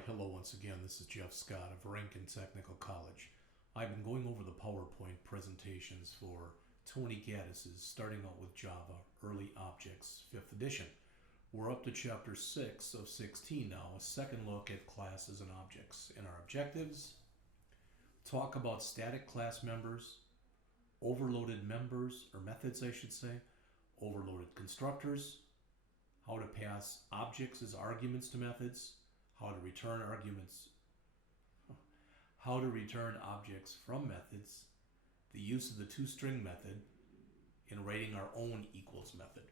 Alright, hello once again. This is Jeff Scott of Rankin Technical College. I've been going over the PowerPoint presentations for Tony Gaddis's Starting Out with Java Early Objects 5th edition. We're up to Chapter 6 of 16 now, a second look at classes and objects. And our objectives: talk about static class members, overloaded members, or methods I should say, overloaded constructors, how to pass objects as arguments to methods, how to return objects from methods, the use of the toString method, and writing our own equals method.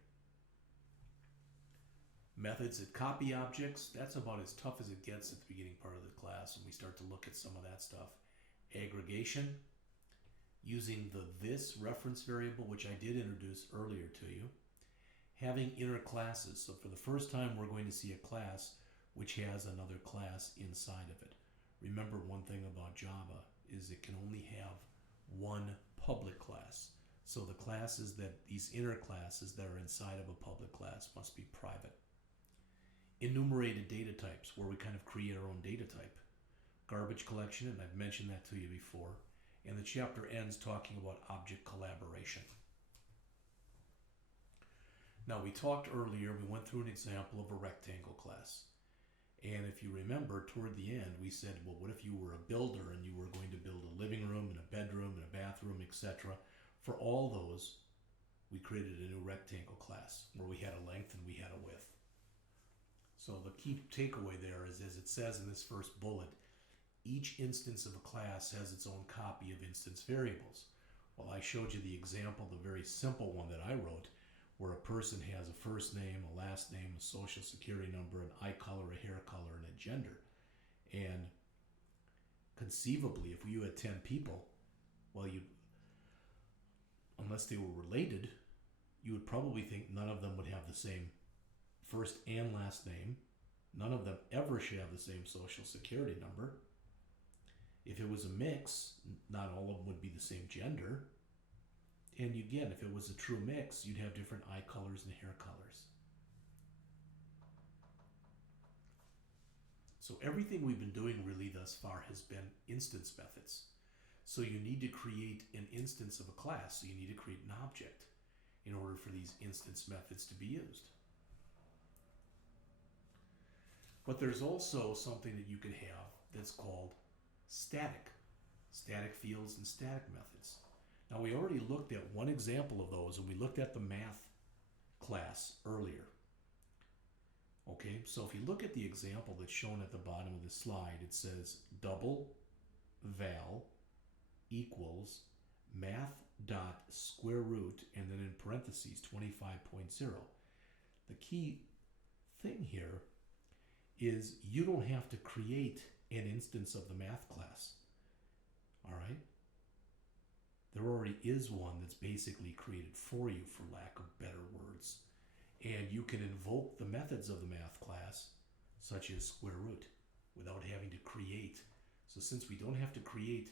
Methods that copy objects, that's about as tough as it gets at the beginning part of the class, and we start to look at some of that stuff. Aggregation, using the this reference variable, which I did introduce earlier to you. Having inner classes, so for the first time we're going to see a class which has another class inside of it. Remember, one thing about Java is it can only have one public class. So the classes these inner classes that are inside of a public class must be private. Enumerated data types, where we kind of create our own data type. Garbage collection, and I've mentioned that to you before. And the chapter ends talking about object collaboration. Now, we talked earlier, we went through an example of a rectangle class. And if you remember, toward the end, we said, well, what if you were a builder and you were going to build a living room and a bedroom and a bathroom, etc. For all those, we created a new rectangle class where we had a length and we had a width. So the key takeaway there is, as it says in this first bullet, each instance of a class has its own copy of instance variables. Well, I showed you the example, the very simple one that I wrote, where a person has a first name, a last name, a social security number, an eye color, a hair color, and a gender. And conceivably, if you had 10 people, well, unless they were related, you would probably think none of them would have the same first and last name. None of them ever should have the same social security number. If it was a mix, not all of them would be the same gender. And again, if it was a true mix, you'd have different eye colors and hair colors. So everything we've been doing really thus far has been instance methods. So you need to create an instance of a class. So you need to create an object in order for these instance methods to be used. But there's also something that you can have that's called static fields and static methods. Now, we already looked at one example of those, and we looked at the math class earlier. Okay, so if you look at the example that's shown at the bottom of the slide, it says double val equals math dot square root, and then in parentheses 25.0. The key thing here is you don't have to create an instance of the math class. All right? There already is one that's basically created for you, for lack of better words. And you can invoke the methods of the math class, such as square root, without having to create. So since we don't have to create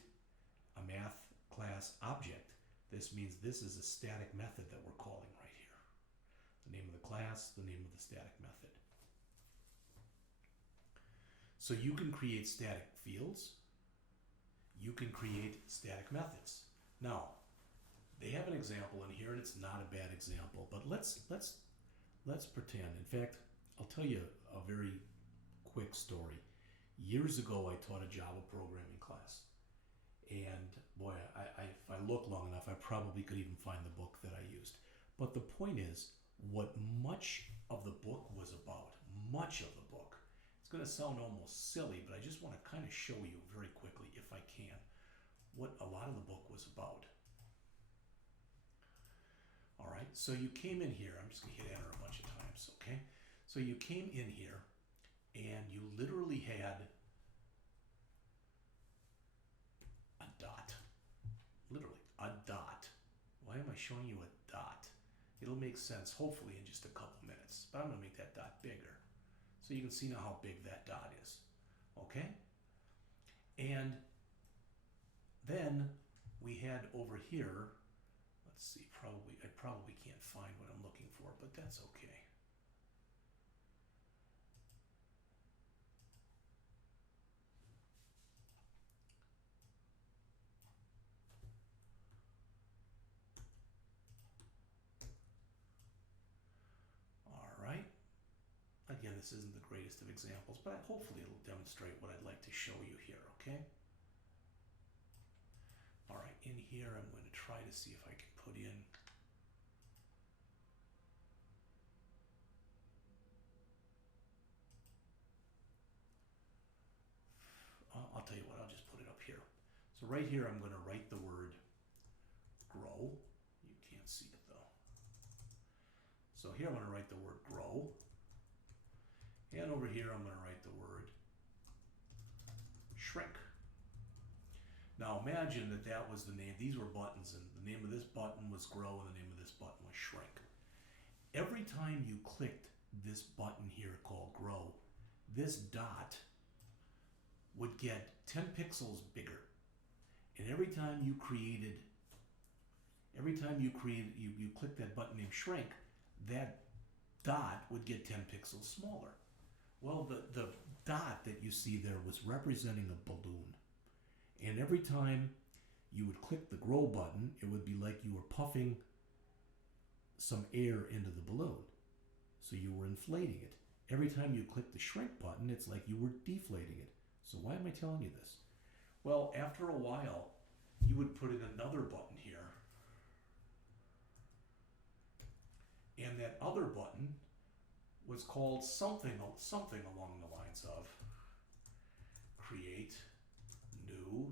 a math class object, this means this is a static method that we're calling right here. The name of the class, the name of the static method. So you can create static fields. You can create static methods. Now, they have an example in here, and it's not a bad example, but let's pretend. In fact, I'll tell you a very quick story. Years ago, I taught a Java programming class, and boy, if I look long enough, I probably could even find the book that I used. But the point is, what much of the book was about, it's going to sound almost silly, but I just want to kind of show you very quickly, if I can, what a lot of the book was about. All right, so you came in here. I'm just going to hit enter a bunch of times, okay? So you came in here, and you literally had a dot. Literally, a dot. Why am I showing you a dot? It'll make sense, hopefully, in just a couple minutes, but I'm going to make that dot bigger. So you can see now how big that dot is, okay? And then we had over here, let's see, I probably can't find what I'm looking for, but that's okay. this isn't the greatest of examples, but hopefully it'll demonstrate what I'd like to show you here, okay? All right, in here I'm going to try to see if I can put in I'll tell you what, I'll just put it up here. So right here I'm going to write the word grow. You can't see it though. So here I'm going to write the word grow. And over here I'm going to write the word shrink. Now imagine that that was the name. These were buttons, and the name of this button was grow and the name of this button was shrink. Every time you clicked this button here called grow, this dot would get 10 pixels bigger. And every time you click that button named shrink, that dot would get 10 pixels smaller. Well, the dot that you see there was representing a balloon. And every time you would click the grow button, it would be like you were puffing some air into the balloon. So you were inflating it. Every time you click the shrink button, it's like you were deflating it. So why am I telling you this? Well, after a while, you would put in another button here. And that other button was called something along the lines of create new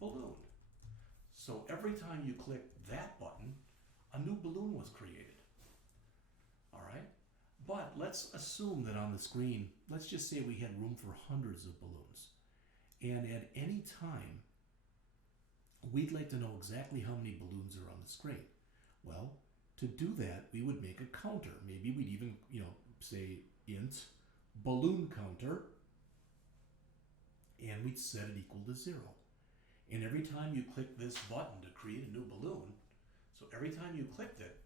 balloon. So every time you click that button, a new balloon was created. All right? But let's assume that on the screen, let's just say we had room for hundreds of balloons. And at any time, we'd like to know exactly how many balloons are on the screen. Well, to do that, we would make a counter. Maybe we'd even, say int balloon counter, and we'd set it equal to 0. And every time you click this button to create a new balloon, so every time you clicked it,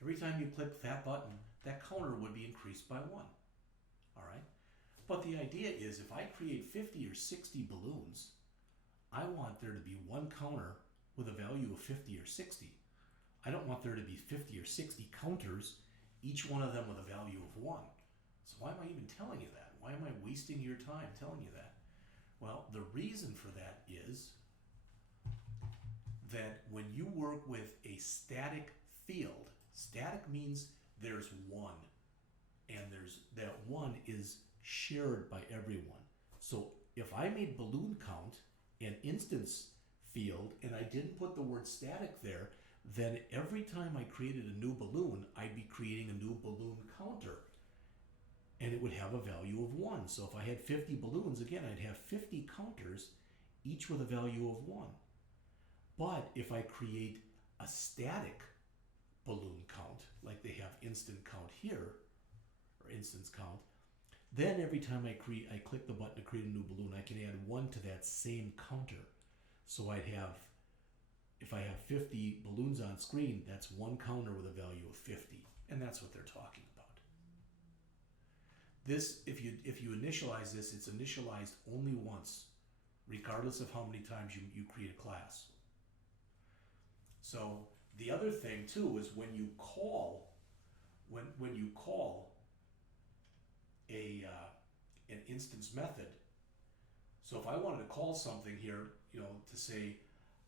every time you click that button, that counter would be increased by 1. All right? But the idea is if I create 50 or 60 balloons, I want there to be one counter with a value of 50 or 60. I don't want there to be 50 or 60 counters, each one of them with a value of 1. So why am I even telling you that? Why am I wasting your time telling you that? Well, the reason for that is that when you work with a static field, static means there's one, and that one is shared by everyone. So if I made balloon count an instance field and I didn't put the word static there, then every time I created a new balloon, I'd be creating a new balloon counter. And it would have a value of 1. So if I had 50 balloons, again, I'd have 50 counters, each with a value of 1. But if I create a static balloon count, like they have instant count here, or instance count, then every time I click the button to create a new balloon, I can add 1 to that same counter. So I'd have, if I have 50 balloons on screen, that's one counter with a value of 50. And that's what they're talking about. This, if you initialize this, it's initialized only once, regardless of how many times you create a class. So the other thing too is when you call an instance method. So if I wanted to call something here, to say,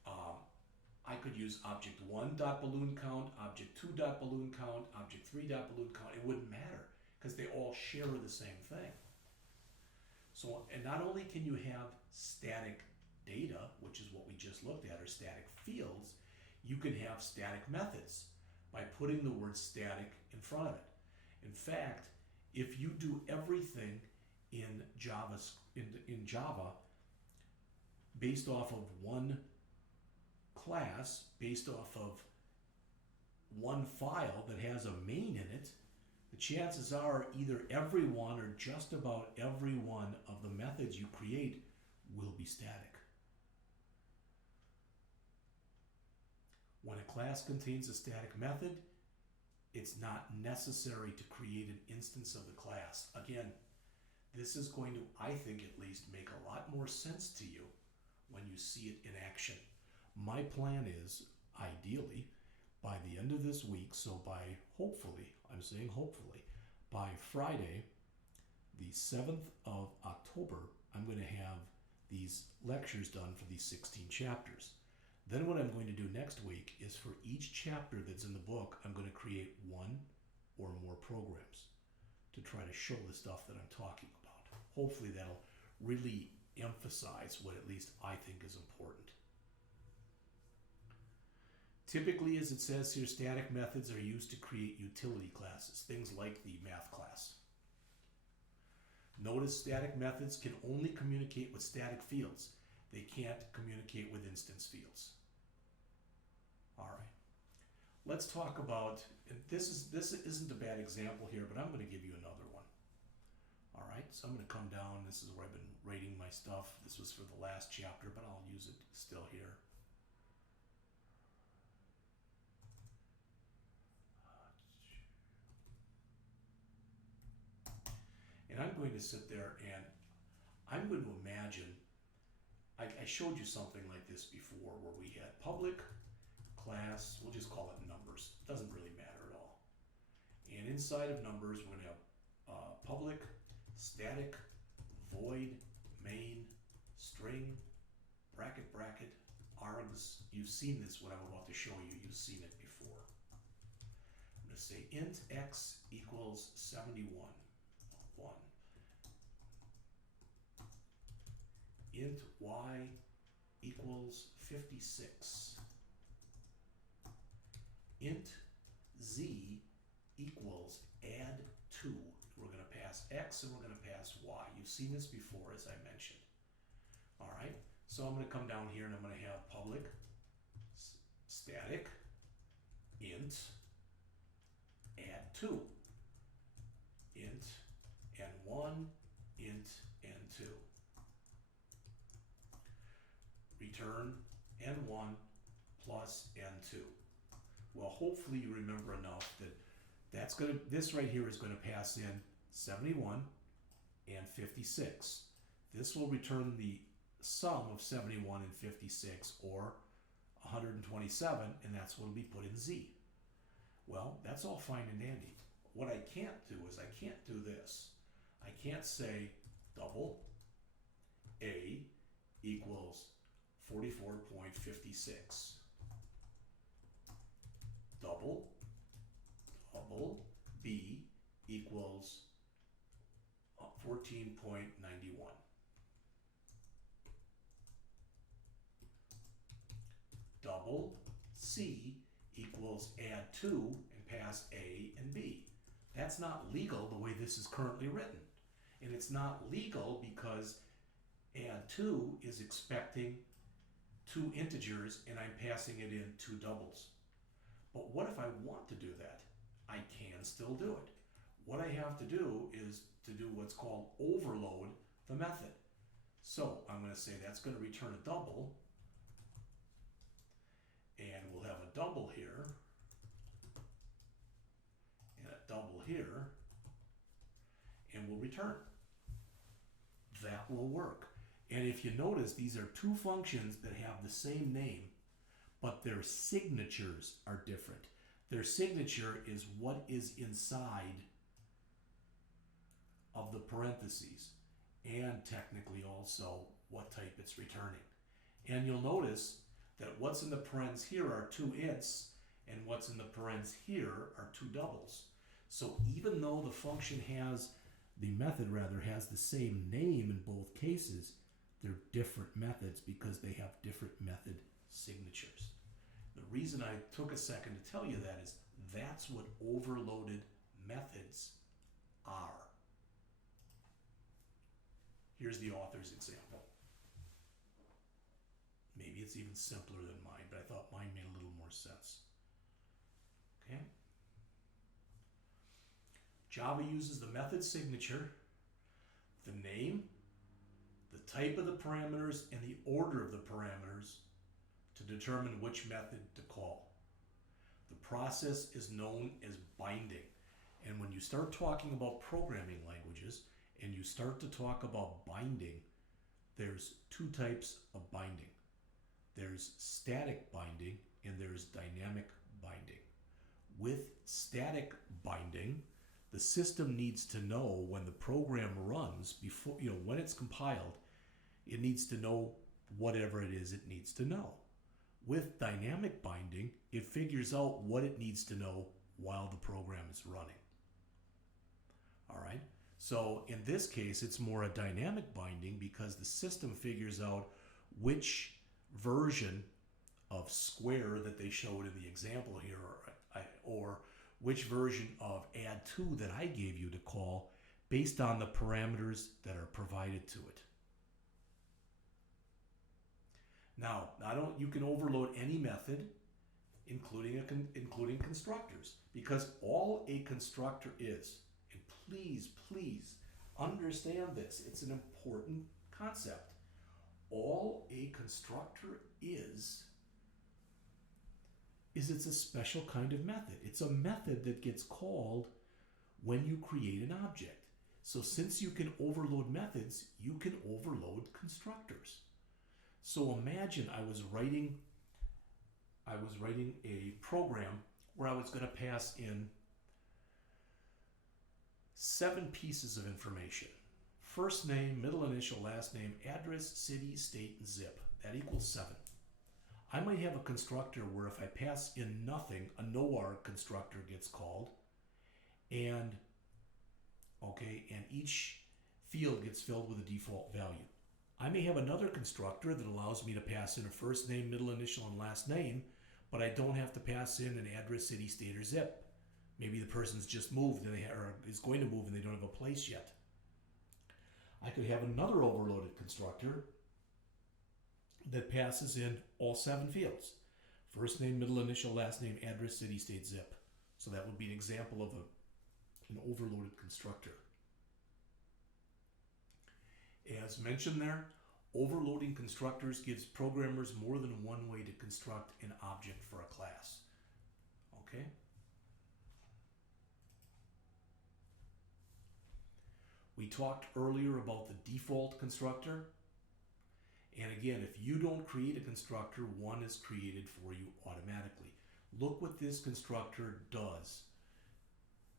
I could use object1.balloonCount, object2.balloonCount, object3.balloonCount. It wouldn't matter because they all share the same thing. So, and not only can you have static data, which is what we just looked at, or static fields, you can have static methods by putting the word static in front of it. In fact, if you do everything in Java based off of one class, based off of one file that has a main in it, the chances are either every one or just about every one of the methods you create will be static. When a class contains a static method, it's not necessary to create an instance of the class. Again, this is going to, I think at least, make a lot more sense to you when you see it in action. My plan is, ideally, by the end of this week, so by hopefully, I'm saying hopefully, by Friday, the 7th of October, I'm going to have these lectures done for these 16 chapters. Then what I'm going to do next week is for each chapter that's in the book, I'm going to create one or more programs to try to show the stuff that I'm talking about. Hopefully that'll really emphasize what at least I think is important. Typically, as it says here, static methods are used to create utility classes, things like the math class. Notice static methods can only communicate with static fields. They can't communicate with instance fields. All right. Let's talk about, and this isn't a bad example here, but I'm going to give you another one. All right, so I'm going to come down. This is where I've been rating my stuff. This was for the last chapter, but I'll use it still here. And I'm going to sit there and I'm going to imagine, I showed you something like this before where we had public, class, we'll just call it numbers. It doesn't really matter at all. And inside of numbers, we're going to have public, static, void, main, string, bracket, bracket, args. You've seen this, what I'm about to show you. You've seen it before. I'm going to say int x equals 71. 1. Int y equals 56. Int z equals add 2. We're going to pass x and we're going to pass y. You've seen this before, as I mentioned. All right, so I'm going to come down here and I'm going to have public, static, int, add 2. Int n1, int n2. Return n1 plus n2. Well, hopefully you remember enough that this right here is going to pass in 71 and 56. This will return the sum of 71 and 56, or 127, and that's what will be put in z. Well, that's all fine and dandy. What I can't do is I can't do this. I can't say double A equals 44.56. Double B equals 14.91. Double C equals add 2 and pass A and B. That's not legal the way this is currently written. And it's not legal because add 2 is expecting 2 integers and I'm passing it in 2 doubles. But what if I want to do that? I can still do it. What I have to do is to do what's called overload the method. So I'm going to say that's going to return a double, and we'll have a double here, and a double here, and we'll return. That will work. And if you notice, these are 2 functions that have the same name, but their signatures are different. Their signature is what is inside of the parentheses, and technically also what type it's returning. And you'll notice that what's in the parens here are 2 ints, and what's in the parens here are 2 doubles. So even though the method has the same name in both cases, they're different methods because they have different method signatures. The reason I took a second to tell you that is that's what overloaded methods are. Here's the author's example. Maybe it's even simpler than mine, but I thought mine made a little more sense. Okay? Java uses the method signature, the name, the type of the parameters, and the order of the parameters to determine which method to call. The process is known as binding. And when you start talking about programming languages and you start to talk about binding, there's 2 types of binding. There's static binding and there's dynamic binding. With static binding, the system needs to know when the program runs, before, when it's compiled, it needs to know whatever it is it needs to know. With dynamic binding, it figures out what it needs to know while the program is running. All right? So in this case, it's more a dynamic binding because the system figures out which version of square that they showed in the example here, or which version of add2 that I gave you to call based on the parameters that are provided to it. Now, you can overload any method, including constructors, because all a constructor is, and please understand this, it's an important concept. All a constructor is it's a special kind of method. It's a method that gets called when you create an object. So since you can overload methods, you can overload constructors. So imagine I was writing a program where I was going to pass in 7 pieces of information. First name, middle initial, last name, address, city, state, and zip. That equals 7. I might have a constructor where if I pass in nothing, a no-R constructor gets called, and each field gets filled with a default value. I may have another constructor that allows me to pass in a first name, middle initial, and last name, but I don't have to pass in an address, city, state, or zip. Maybe the person's just moved or is going to move and they don't have a place yet. I could have another overloaded constructor that passes in all 7 fields. First name, middle initial, last name, address, city, state, zip. So that would be an example of an overloaded constructor. As mentioned there, overloading constructors gives programmers more than one way to construct an object for a class. Okay? We talked earlier about the default constructor. And again, if you don't create a constructor, one is created for you automatically. Look what this constructor does.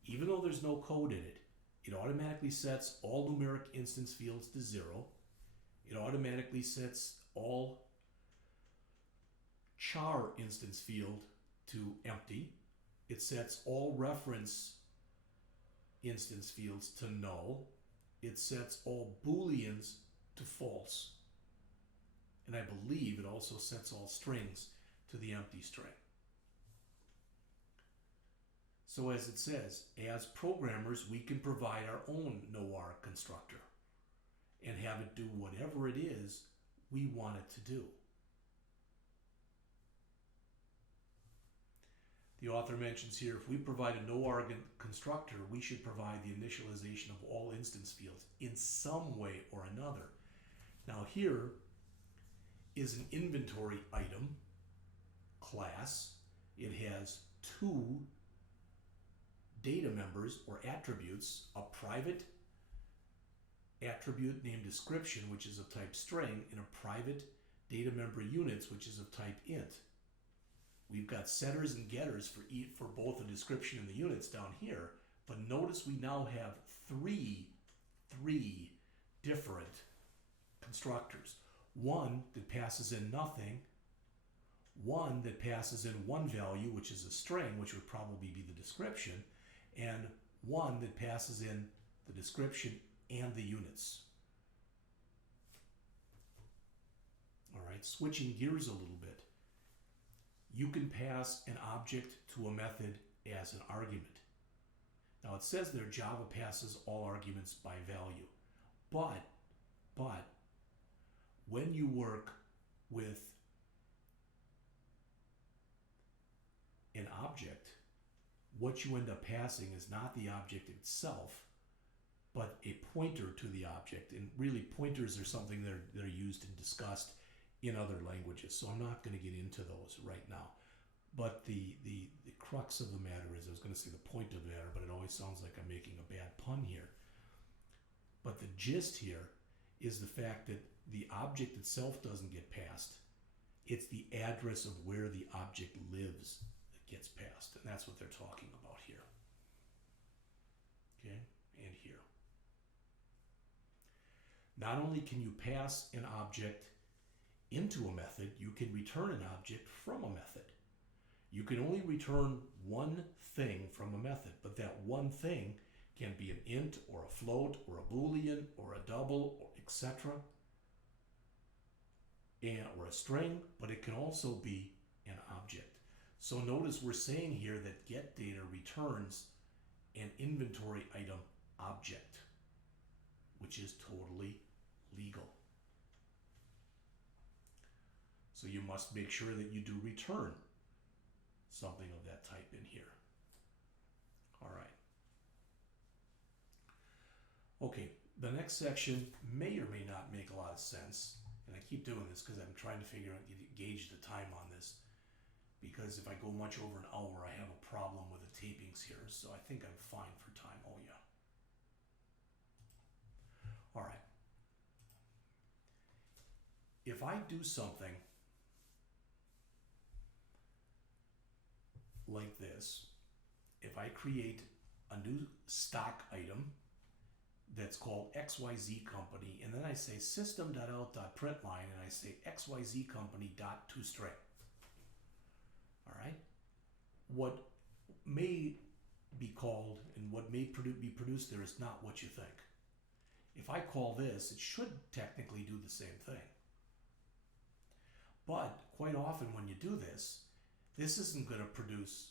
Even though there's no code in it, it automatically sets all numeric instance fields to 0. It automatically sets all char instance field to empty. It sets all reference instance fields to null. It sets all booleans to false. And I believe it also sets all strings to the empty string. So as it says, as programmers, we can provide our own no-R constructor and have it do whatever it is we want it to do. The author mentions here, if we provide a no-R constructor, we should provide the initialization of all instance fields in some way or another. Now here is an inventory item class. It has 2 data members or attributes, a private attribute named description, which is of type string, and a private data member units, which is of type int. We've got setters and getters for both the description and the units down here, but notice we now have three different constructors. One that passes in nothing, one that passes in one value, which is a string, which would probably be the description, and one that passes in the description and the units. All right, switching gears a little bit. You can pass an object to a method as an argument. Now it says there Java passes all arguments by value, but when you work with an object, what you end up passing is not the object itself, but a pointer to the object. And really, pointers are something that are used and discussed in other languages, so I'm not going to get into those right now. But the crux of the matter is, I was going to say the point of the matter, but it always sounds like I'm making a bad pun here. But the gist here is the fact that the object itself doesn't get passed. It's the address of where the object lives that gets passed, and that's what they're talking about here. Okay, and here. Not only can you pass an object into a method, you can return an object from a method. You can only return one thing from a method, but that one thing can be an int or a float or a boolean or a double, etc., or a string, but it can also be an object. So notice we're saying here that getData returns an inventory item object, which is totally legal. So you must make sure that you do return something of that type in here. All right. Okay, the next section may or may not make a lot of sense. And I keep doing this because I'm trying to figure out, gauge the time on this. Because if I go much over an hour, I have a problem with the tapings here. So I think I'm fine for time. Oh, yeah. All right. If I do something like this, if I create a new stock item that's called XYZ Company, and then I say system.out.println, and I say XYZ Company.toString. All right? What may be called and what may be produced there is not what you think. If I call this, it should technically do the same thing. But quite often when you do this, this isn't going to produce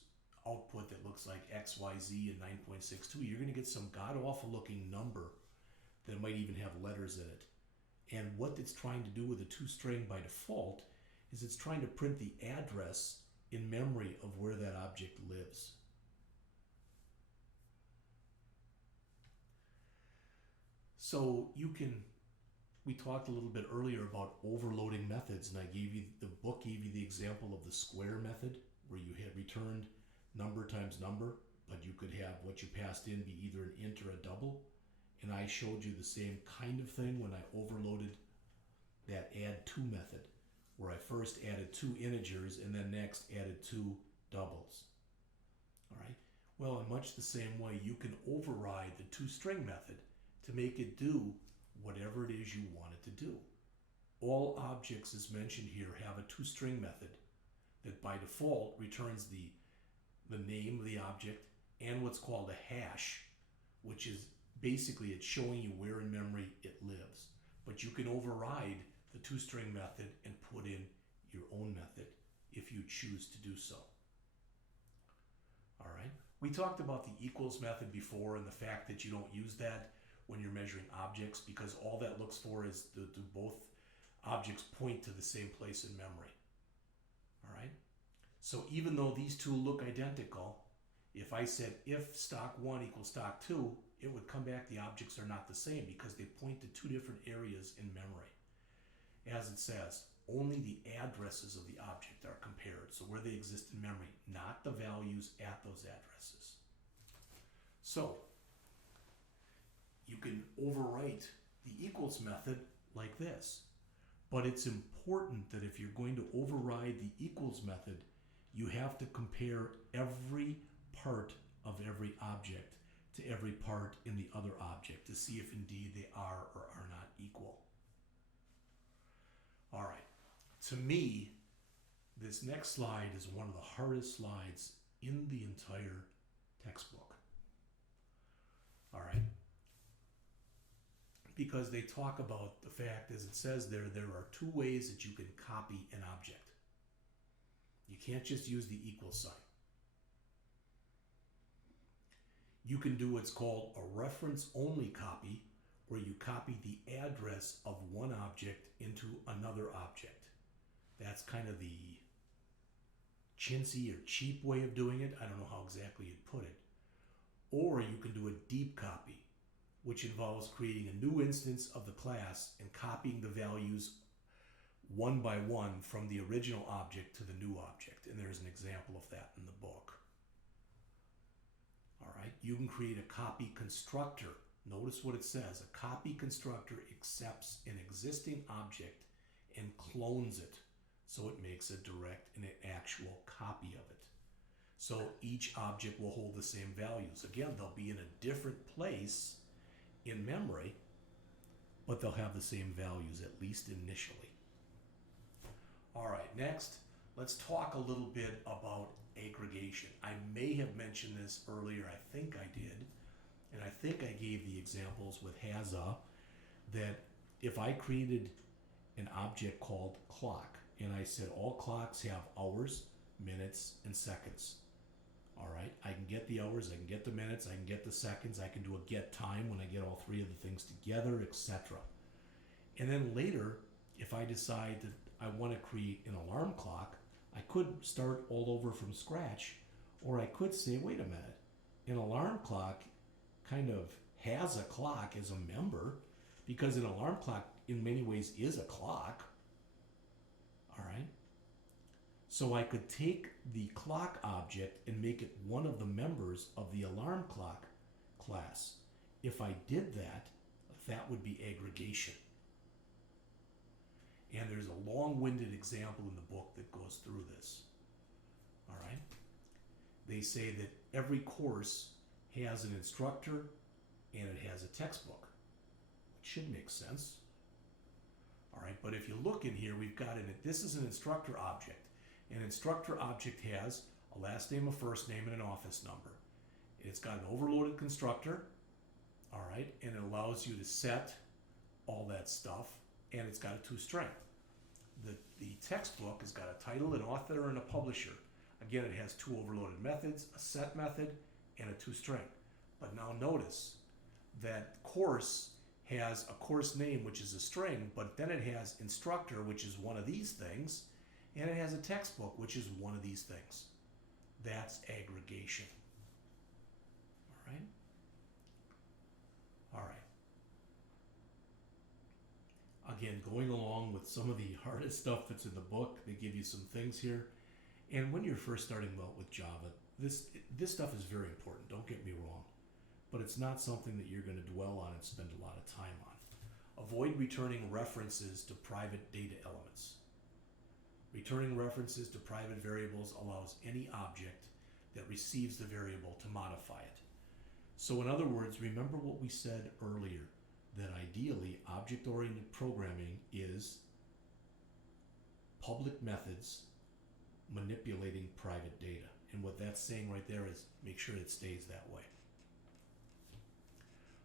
output that looks like XYZ and 9.62. You're going to get some god-awful looking number that might even have letters in it. And what it's trying to do with the toString by default is it's trying to print the address in memory of where that object lives. So we talked a little bit earlier about overloading methods, and the book gave you the example of the square method, where you had returned number times number, but you could have what you passed in be either an int or a double. And I showed you the same kind of thing when I overloaded that add2 method, where I first added 2 integers and then next added 2 doubles. All right. Well, in much the same way, you can override the toString method to make it do whatever it is you want it to do. All objects, as mentioned here, have a toString method that by default returns the name of the object and what's called a hash, which is basically it's showing you where in memory it lives. But you can override the toString method and put in your own method if you choose to do so. All right. We talked about the equals method before and the fact that you don't use that when you're measuring objects, because all that looks for is do both objects point to the same place in memory. All right. So even though these two look identical, if I said if stock1 equals stock2, it would come back the objects are not the same because they point to two different areas in memory. As it says, only the addresses of the object are compared, so where they exist in memory, not the values at those addresses. So you can overwrite the equals method like this, but it's important that if you're going to override the equals method, you have to compare every part of every object to every part in the other object to see if indeed they are or are not equal. All right, to me, this next slide is one of the hardest slides in the entire textbook. All right, because they talk about the fact, as it says there are two ways that you can copy an object. You can't just use the equal sign. You can do what's called a reference-only copy, where you copy the address of one object into another object. That's kind of the chintzy or cheap way of doing it. I don't know how exactly you'd put it. Or you can do a deep copy, which involves creating a new instance of the class and copying the values one by one from the original object to the new object. And there's an example of that in the book. All right, you can create a copy constructor. Notice what it says. A copy constructor accepts an existing object and clones it, so it makes a direct and an actual copy of it. So each object will hold the same values. Again, they'll be in a different place in memory, but they'll have the same values, at least initially. All right, next, let's talk a little bit about aggregation. I may have mentioned this earlier, I think I did, and I think I gave the examples with HAZA, that if I created an object called clock, and I said all clocks have hours, minutes, and seconds. All right, I can get the hours, I can get the minutes, I can get the seconds, I can do a get time when I get all three of the things together, etc. And then later, if I decide that I want to create an alarm clock, I could start all over from scratch, or I could say, wait a minute, an alarm clock kind of has a clock as a member, because an alarm clock in many ways is a clock. All right. So I could take the clock object and make it one of the members of the alarm clock class. If I did that, that would be aggregation. And there's a long-winded example in the book that goes through this. All right. They say that every course has an instructor and it has a textbook, which should make sense. All right, but if you look in here, we've got this is an instructor object. An instructor object has a last name, a first name, and an office number. It's got an overloaded constructor, all right, and it allows you to set all that stuff, and it's got a toString. The textbook has got a title, an author, and a publisher. Again, it has two overloaded methods, a set method, and a toString. But now notice that course has a course name, which is a string, but then it has instructor, which is one of these things, and it has a textbook, which is one of these things. That's aggregation. All right? All right. Again, going along with some of the hardest stuff that's in the book, they give you some things here. And when you're first starting out with Java, this stuff is very important, don't get me wrong. But it's not something that you're going to dwell on and spend a lot of time on. Avoid returning references to private data elements. Returning references to private variables allows any object that receives the variable to modify it. So in other words, remember what we said earlier, that ideally object-oriented programming is public methods manipulating private data. And what that's saying right there is make sure it stays that way.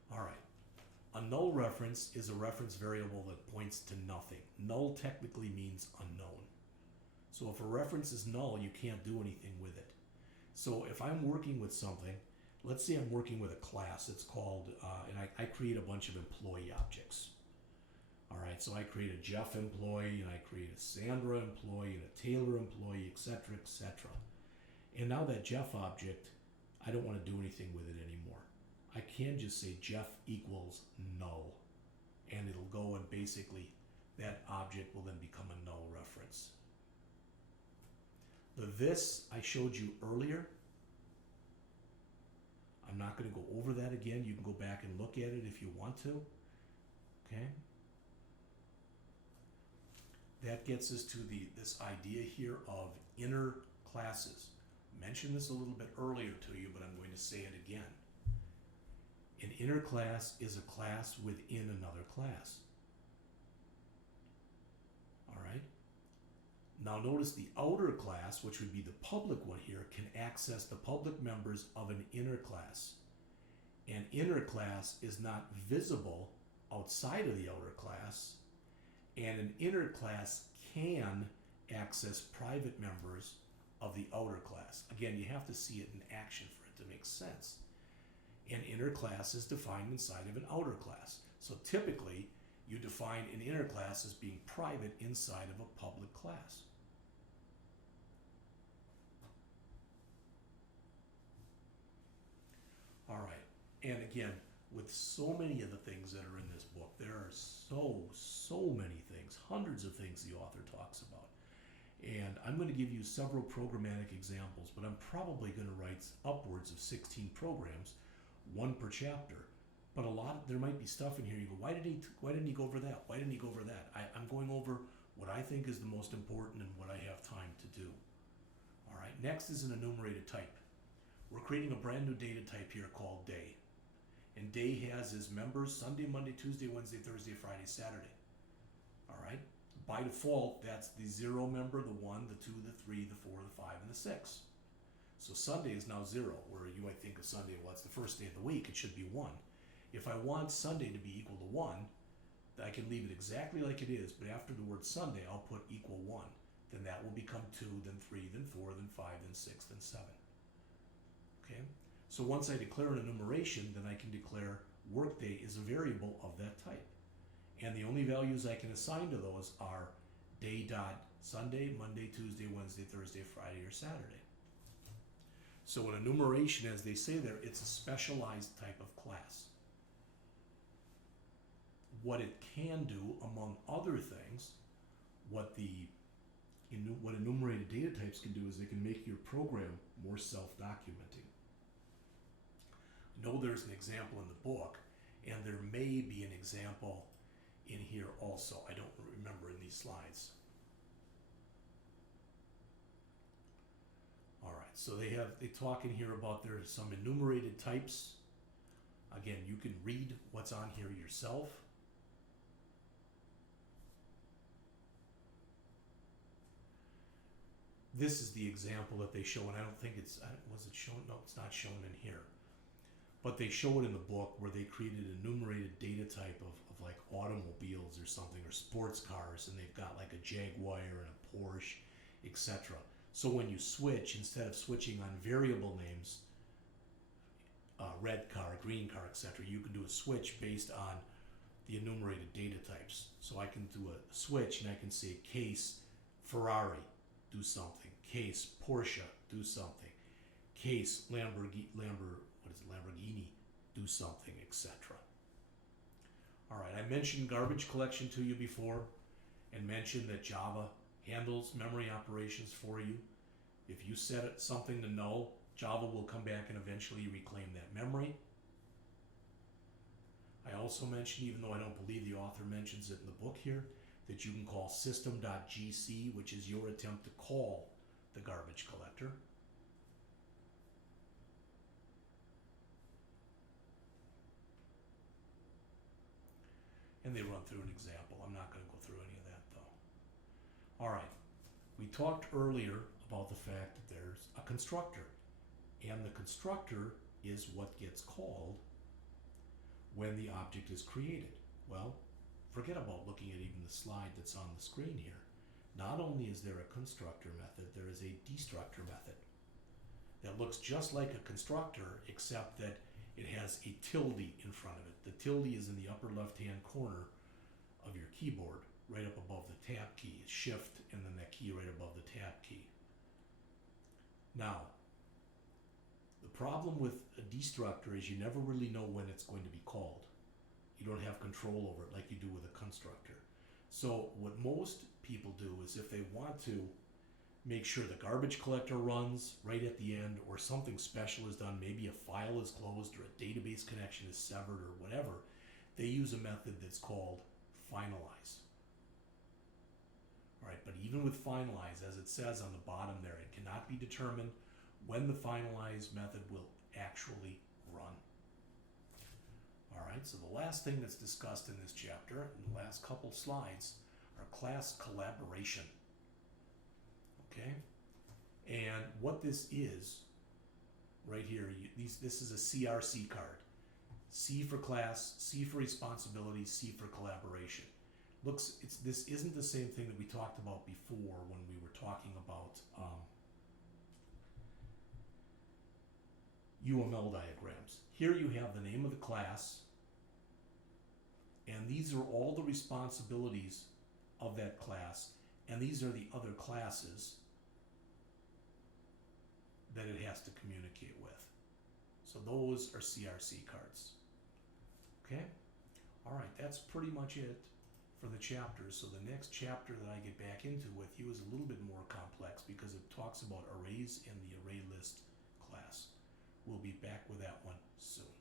All right. A null reference is a reference variable that points to nothing. Null technically means unknown. So if a reference is null, you can't do anything with it. So if I'm working with something, let's say I'm working with a class. It's called, and I create a bunch of employee objects. All right, so I create a Jeff employee, and I create a Sandra employee, and a Taylor employee, etc., etc. And now that Jeff object, I don't want to do anything with it anymore. I can just say Jeff equals null, and it'll go and basically that object will then become a null reference. The this I showed you earlier, I'm not going to go over that again. You can go back and look at it if you want to. Okay? That gets us to this idea here of inner classes. I mentioned this a little bit earlier to you, but I'm going to say it again. An inner class is a class within another class. All right? Now notice the outer class, which would be the public one here, can access the public members of an inner class. An inner class is not visible outside of the outer class, and an inner class can access private members of the outer class. Again, you have to see it in action for it to make sense. An inner class is defined inside of an outer class. So typically, you define an inner class as being private inside of a public class. All right, and again, with so many of the things that are in this book, there are so many things, hundreds of things the author talks about. And I'm going to give you several programmatic examples, but I'm probably going to write upwards of 16 programs, one per chapter. But there might be stuff in here you go, why didn't he go over that? Why didn't he go over that? I'm going over what I think is the most important and what I have time to do. All right, next is an enumerated type. We're creating a brand new data type here called day. And day has as members Sunday, Monday, Tuesday, Wednesday, Thursday, Friday, Saturday. All right? By default, that's the 0 member, the 1, the 2, the 3, the 4, the 5, and the 6. So Sunday is now 0, where you might think of Sunday, well, it's the first day of the week, it should be 1. If I want Sunday to be equal to 1, I can leave it exactly like it is, but after the word Sunday, I'll put equal 1. Then that will become 2, then 3, then 4, then 5, then 6, then 7. Okay? So once I declare an enumeration, then I can declare workday is a variable of that type. And the only values I can assign to those are day dot Sunday, Monday, Tuesday, Wednesday, Thursday, Friday, or Saturday. So an enumeration, as they say there, it's a specialized type of class. What it can do, among other things, what enumerated data types can do is they can make your program more self-documenting. I know there's an example in the book, and there may be an example in here also. I don't remember in these slides. All right, so they talk in here about there's some enumerated types. Again, you can read what's on here yourself. This is the example that they show, and I don't think was it shown? No, it's not shown in here. But they show it in the book where they created an enumerated data type of like automobiles or something, or sports cars, and they've got like a Jaguar and a Porsche, etc. So when you switch, instead of switching on variable names, red car, green car, etc., you can do a switch based on the enumerated data types. So I can do a switch and I can say case Ferrari, do something. Case Porsche, do something. Case Lamborghini, do something, etc. All right, I mentioned garbage collection to you before and mentioned that Java handles memory operations for you. If you set something to null, Java will come back and eventually reclaim that memory. I also mentioned, even though I don't believe the author mentions it in the book here, that you can call system.gc, which is your attempt to call the garbage collector. And they run through an example. I'm not going to go through any of that though. All right, we talked earlier about the fact that there's a constructor, and the constructor is what gets called when the object is created. Well, forget about looking at even the slide that's on the screen here. Not only is there a constructor method, there is a destructor method that looks just like a constructor, except that it has a tilde in front of it. The tilde is in the upper left-hand corner of your keyboard, right up above the tab key. Shift and then that key right above the tab key. Now, the problem with a destructor is you never really know when it's going to be called. You don't have control over it like you do with a constructor. So what most people do is if they want to make sure the garbage collector runs right at the end, or something special is done, maybe a file is closed or a database connection is severed or whatever, they use a method that's called finalize. All right, but even with finalize, as it says on the bottom there, it cannot be determined when the finalize method will actually run. All right, so the last thing that's discussed in this chapter, in the last couple slides, are class collaboration. Okay, and what this is, right here, this is a CRC card. C for class, C for responsibility, C for collaboration. This isn't the same thing that we talked about before when we were talking about UML diagrams. Here you have the name of the class, and these are all the responsibilities of that class, and these are the other classes that it has to communicate with. So those are CRC cards. Okay? All right, that's pretty much it for the chapters. So the next chapter that I get back into with you is a little bit more complex because it talks about arrays in the array list class. We'll be back with that one soon.